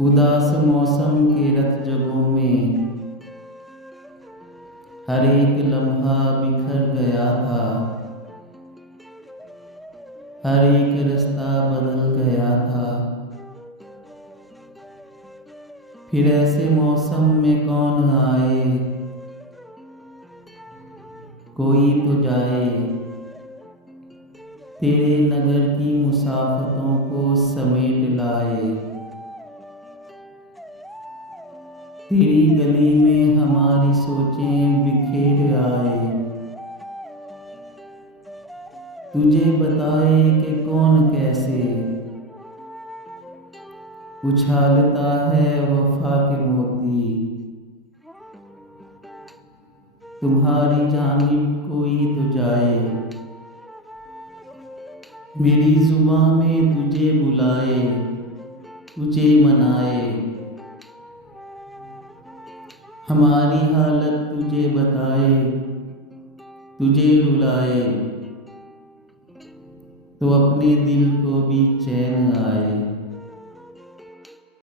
उदास मौसम के रत जगों में हर एक लम्हा बिखर गया था, हर एक रास्ता बदल गया था। फिर ऐसे मौसम में कौन आए, कोई तो जाए, तेरे नगर की मुसाफतों को समेट लाए। तेरी गली में हमारी सोचें बिखेर आए, तुझे बताए कि कौन कैसे उछालता है वफा के मोती। तुम्हारी जानिब कोई तो जाए, मेरी जुबां में तुझे बुलाए, तुझे मनाए। हमारी हालत तुझे बताए, तुझे रुलाए, तो अपने दिल को भी चैन आए।